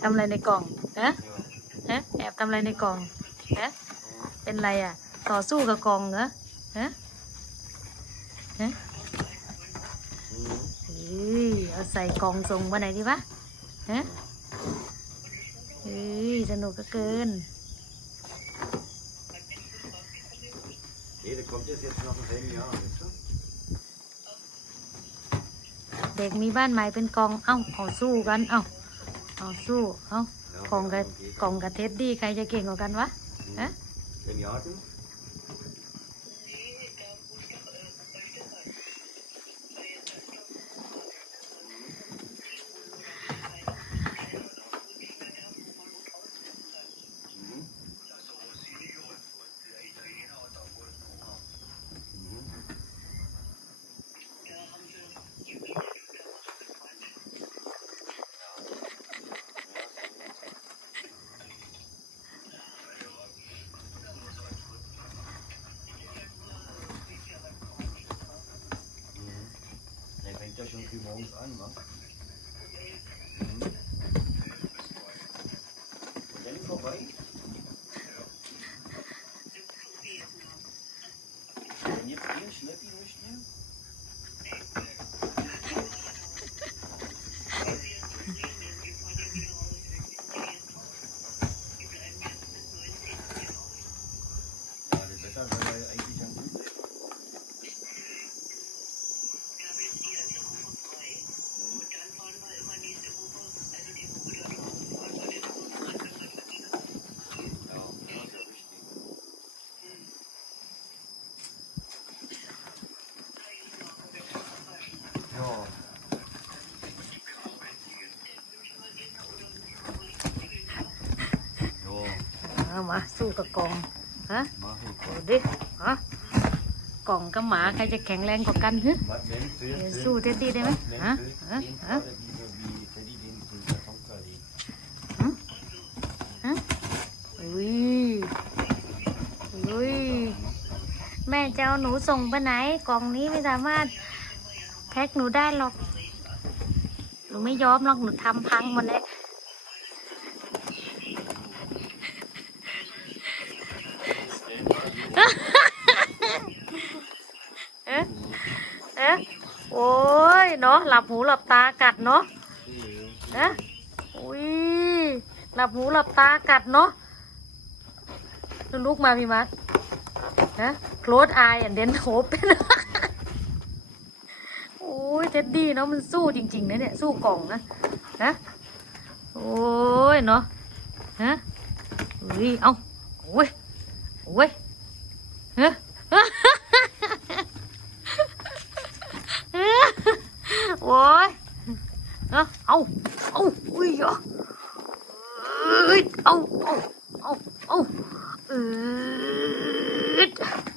ทำอะไรในกล่องฮะฮะแอบทำอะไรในกล่องฮะเป็นไรอ่ะ ต่อสู้กับกล่องเหรอฮะฮะเฮ้ย เอาใส่กองส่งมาไหนดีวะฮะเฮ้ยสนุกก็เกิน Jeder kommt jetzt, nach einem halben Jahr, weißt du? เด็กมีบ้านใหม่เป็นกอง เอ้าเอาสู้กัน เอ้าเอาสู้ เอ้ากล่องกับกล่องกับเท็ดดี้ใครจะเก่งกว่ากันวะ Hm. Hä? Den Jagen? Mhm. Früh morgens an, wa? Mhm. Und dann vorbei? Wenn jetzt gehen, Schnäppi nicht mehr? Ja, das Wetter soll ja eigentlich เอามาสู้กับกล่องฮะมาให้ก่อดูนดิฮะกล่องกับหมาใครจะแข็งแรงกว่ากันฮึ Was nennst du เดี๋ยว jetzt? สู้เท็ดดี้ได้ไหม Was ฮะ nennst du ฮะ den ฮะ Vater, wie, wie Teddy den den Karton zerlegt? อุ้ยอุ้ยแม่จะเอาหนูส่งไปไหนกล่องนี้ไม่สามารถแพ็คหนูได้หรอกหนูไม่ยอมหรอกหนูทำพังหมดเลย เอ๊ะเอ๊ะโอ้ยเนาะ หลับหูหลับตากัดเนาะนะอุ้ยหลับหูหลับตากัดเนาะล้วลุกมาพี่มัดนะ close eye and then open โอ้ยเท็ดดี้เนาะมันสู้จริง ๆ นะเนี่ย สู้กล่องนะนะโอ้ยเนาะฮะอุ้ย เอาโอ้ยโอ้ยฮะ よ。うー、あ、あう、あ、あ、うー。